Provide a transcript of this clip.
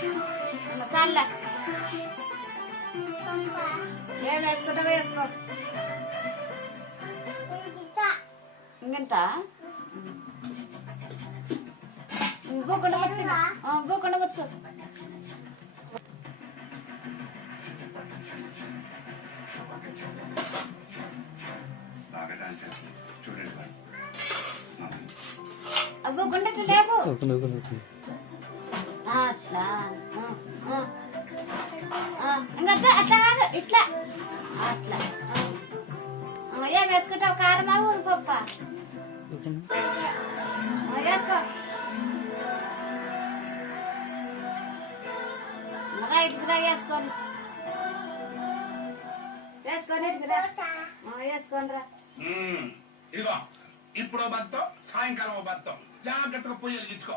मसाला ये मैं इसको तो मैं इसको इंगेंटा वो कौन बच्चे हाँ वो कौन बच्चे अब वो गुंडे तो ले आओ। వేసుకుంటావు కారమా ఉల్పప్ప ఇదిగో ఇప్పుడు బతో సాయంకాలం బతో జాగ్రత్తగా పొయ్యలు ఇచ్చుకో